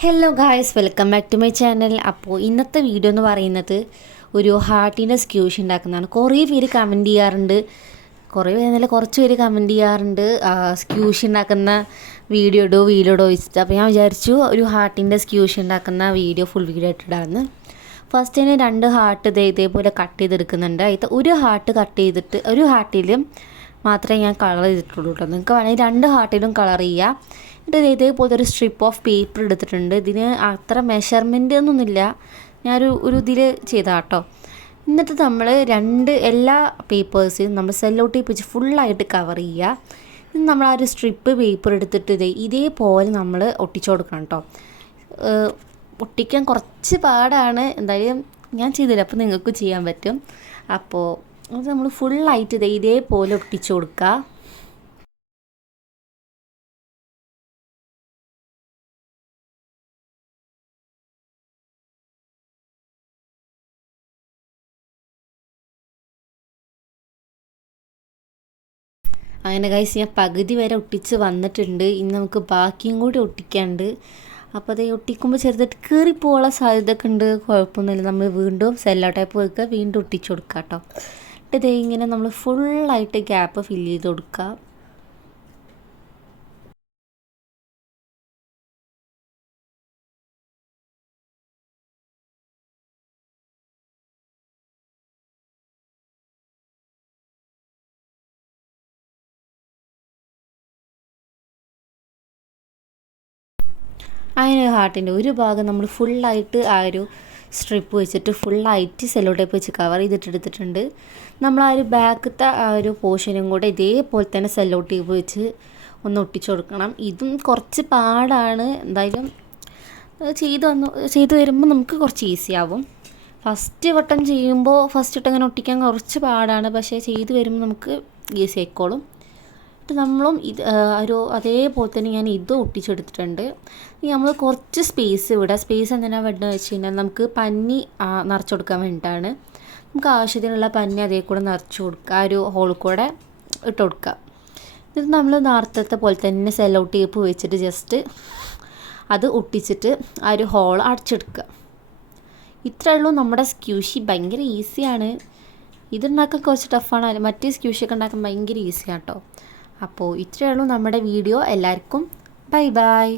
Hello guys, welcome back to my channel. അപ്പോൾ ഇന്നത്തെ video എന്ന് പറയുന്നത് ഒരു ഹാർട്ടിൻ്റെ സ്ക്യൂഷ് ഉണ്ടാക്കുന്നതാണ്. കുറേ പേര് കമൻറ്റ് ചെയ്യാറുണ്ട്, കുറേ പേര് കുറച്ച് പേര് കമൻറ്റ് ചെയ്യാറുണ്ട് സ്ക്യൂഷ് ഉണ്ടാക്കുന്ന വീഡിയോ ഇടോ വെച്ചിട്ട്. അപ്പോൾ ഞാൻ വിചാരിച്ചു ഒരു ഹാർട്ടിൻ്റെ സ്ക്യൂഷ് ഉണ്ടാക്കുന്ന ഫുൾ വീഡിയോ ഇട്ടിടാമെന്ന്. ഫസ്റ്റ് തന്നെ 2 ഹാർട്ട് ഇതേപോലെ കട്ട് ചെയ്തെടുക്കുന്നുണ്ട്. അതിൽ ഒരു ഹാർട്ട് കട്ട് ചെയ്തിട്ട് ഒരു ഹാർട്ടിലും മാത്രമേ ഞാൻ കളർ ചെയ്തിട്ടുള്ളൂ കേട്ടോ. നിങ്ങൾക്ക് വേണമെങ്കിൽ 2 ഹാർട്ടിലും കളർ ചെയ്യുക. എന്നിട്ട് ഇതേപോലത്തെ ഒരു സ്ട്രിപ്പ് ഓഫ് പേപ്പർ എടുത്തിട്ടുണ്ട്. ഇതിന് അത്ര മെഷർമെൻ്റ് ഒന്നുമില്ല, ഞാനൊരു ഇതിൽ ചെയ്താൽ കേട്ടോ. എന്നിട്ട് നമ്മൾ എല്ലാ പേപ്പേഴ്സും നമ്മൾ സെല്ലോ ടേപ്പ് വെച്ച് ഫുള്ളായിട്ട് കവർ ചെയ്യുക. ഇത് നമ്മൾ ഒരു സ്ട്രിപ്പ് പേപ്പർ എടുത്തിട്ട് ഇതേപോലെ നമ്മൾ ഒട്ടിച്ചു കൊടുക്കണം കേട്ടോ. ഒട്ടിക്കാൻ കുറച്ച് പാടാണ്, എന്തായാലും ഞാൻ ചെയ്തില്ല, അപ്പോൾ നിങ്ങൾക്ക് ചെയ്യാൻ പറ്റും. അപ്പോൾ അത് നമ്മൾ ഫുള്ളായിട്ട് ഇതേപോലെ ഒട്ടിച്ചു കൊടുക്കുക. അങ്ങനെ ഗൈസ്, ഞാൻ പകുതി വരെ ഒട്ടിച്ച് വന്നിട്ടുണ്ട്. ഇനി നമുക്ക് ബാക്കിയും കൂടി ഒട്ടിക്കാണ്ട്. അപ്പോൾ അത് ഒട്ടിക്കുമ്പോൾ ചെറുതായിട്ട് കീറിപ്പോകാനുള്ള സാധ്യത ഒക്കെ ഉണ്ട്. കുഴപ്പമൊന്നുമില്ല, നമ്മൾ വീണ്ടും സെല്ലോ ടൈപ്പ് വെക്കുക, വീണ്ടും ഒട്ടിച്ച് കൊടുക്കുക കേട്ടോ. എന്നിട്ട് ഇങ്ങനെ നമ്മൾ ഫുള്ളായിട്ട് ഗ്യാപ്പ് ഫില്ല് ചെയ്ത് കൊടുക്കുക. അങ്ങനെ ഹാർട്ടിൻ്റെ ഒരു ഭാഗം നമ്മൾ ഫുള്ളായിട്ട് ഒരു സ്ട്രിപ്പ് വെച്ചിട്ട് ഫുള്ളായിട്ട് സെല്ലോ ടേപ്പ് വെച്ച് കവർ ചെയ്തിട്ടെടുത്തിട്ടുണ്ട്. നമ്മൾ ഒരു ബാക്കത്തെ ഒരു പോർഷനും കൂടെ ഇതേപോലെ തന്നെ സെല്ലോ ടേപ്പ് വെച്ച് ഒന്ന് ഒട്ടിച്ചു കൊടുക്കണം. ഇതും കുറച്ച് പാടാണ്, എന്തായാലും ചെയ്തു വരുമ്പോൾ നമുക്ക് കുറച്ച് ഈസി ആവും. ഫസ്റ്റ് വട്ടം ഇങ്ങനെ ഒട്ടിക്കാൻ കുറച്ച് പാടാണ്, പക്ഷേ ചെയ്തു വരുമ്പോൾ നമുക്ക് ഈസി ആയിക്കോളും. നമ്മളും അതേപോലെ തന്നെ ഞാൻ ഒട്ടിച്ചെടുത്തിട്ടുണ്ട്. ഇനി നമ്മൾ കുറച്ച് സ്പേസ് സ്പേസ് എന്തിനാണ് വേണ്ടതെന്ന് വെച്ച് കഴിഞ്ഞാൽ നമുക്ക് പഞ്ഞി നിറച്ച് കൊടുക്കാൻ വേണ്ടിയിട്ടാണ്. നമുക്ക് ആവശ്യത്തിനുള്ള പഞ്ഞി അതേ കൂടെ നിറച്ച് കൊടുക്കുക, ഒരു ഹോളിൽ കൂടെ ഇട്ട് കൊടുക്കുക. ഇത് നമ്മൾ നേരത്തെ പോലെ തന്നെ സെല്ലോ ടേപ്പ് വെച്ചിട്ട് ജസ്റ്റ് അത് ഒട്ടിച്ചിട്ട് ഒരു ഹോൾ അടച്ചെടുക്കുക. ഇത്രയേ ഉള്ളൂ നമ്മുടെ സ്ക്യൂഷി. ഭയങ്കര ഈസിയാണ്. ഇതുണ്ടാക്കാൻ കുറച്ച് ടഫാണ്, മറ്റേ സ്ക്യൂഷിയൊക്കെ ഉണ്ടാക്കാൻ ഭയങ്കര ഈസിയാണ് കേട്ടോ. അപ്പോൾ ഇത്രയേ ഉള്ളൂ നമ്മുടെ വീഡിയോ. എല്ലാവർക്കും ബൈ ബൈ.